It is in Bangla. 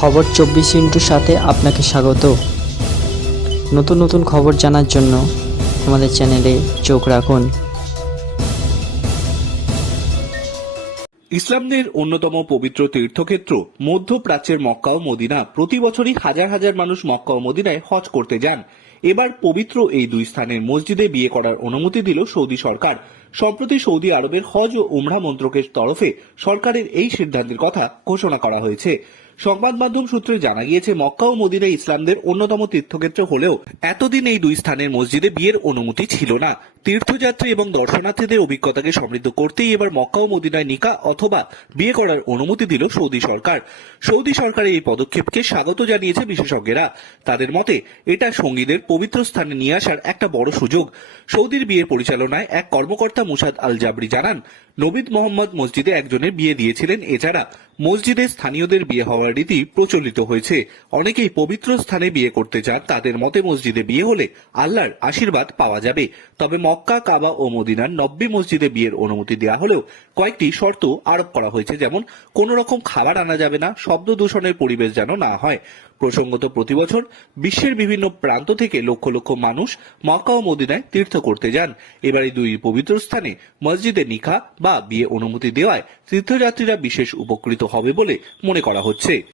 খবর চব্বিশ ইন্টুর সাথে আপনাকে স্বাগত। নতুন নতুন খবর জানার জন্য আমাদের চ্যানেলে চোখ রাখুন। ইসলামদের অন্যতম পবিত্র তীর্থক্ষেত্র মধ্যপ্রাচ্যের মক্কা ও মদিনা প্রতি বছরই হাজার হাজার মানুষ মক্কা ও মদিনায় হজ করতে যান। এবার পবিত্র এই দুই স্থানের মসজিদে বিয়ে করার অনুমতি দিল সৌদি সরকার। সম্প্রতি সৌদি আরবের হজ ও উমরা মন্ত্রকের তরফে সরকারের এই সিদ্ধান্তের কথা ঘোষণা করা হয়েছে। সংবাদ মাধ্যম সূত্রে জানা গিয়েছে, মক্কা ও মদিনা ইসলামদের অন্যতম তীর্থক্ষেত্র হলেও এতদিন এই দুই স্থানের মসজিদে বিয়ের অনুমতি ছিল না। তীর্থযাত্রী এবং দর্শনার্থীদের অভিজ্ঞতাকে সমৃদ্ধ করতেই এবার মক্কা ও মদিনায় নিকা অথবা বিয়ে করার অনুমতি দিল সৌদি সরকার। সৌদি সরকারের এই পদক্ষেপকে স্বাগত জানিয়েছে বিশেষজ্ঞরা। তাদের মতে, এটা সঙ্গীদের পবিত্র স্থানে নিয়ে আসার একটা বড় সুযোগ। সৌদির বিয়ের পরিচালনায় এক কর্মকর্তা মুসাদ আল জাবরি জানান, নবীদ মোহাম্মদ মসজিদে একজনের বিয়ে দিয়েছিলেন, এছাড়া মসজিদে স্থানীয়দের বিয়ে হওয়ার রীতি প্রচলিত হয়েছে। অনেকেই পবিত্র স্থানে বিয়ে করতে চান, তাদের মতে মসজিদে বিয়ে হলে আল্লাহর আশীর্বাদ পাওয়া যাবে। তবে মক্কা, কাবা ও মদিনার নব্বী মসজিদে বিয়ের অনুমতি দেওয়া হলেও কয়েকটি শর্ত আরোপ করা হয়েছে, যেমন কোনো রকম খাবার আনা যাবে না, শব্দ দূষণের পরিবেশ যেন না হয়। প্রসঙ্গত প্রতি বছর বিশ্বের বিভিন্ন প্রান্ত থেকে লক্ষ লক্ষ মানুষ মক্কা ও মদিনায় তীর্থ করতে যান। এবার দুই পবিত্র স্থানে মসজিদে নিখা বা বিয়ে অনুমতি দেওয়ায় তীর্থযাত্রীরা বিশেষ উপকৃত হবে বলে মনে করা হচ্ছে।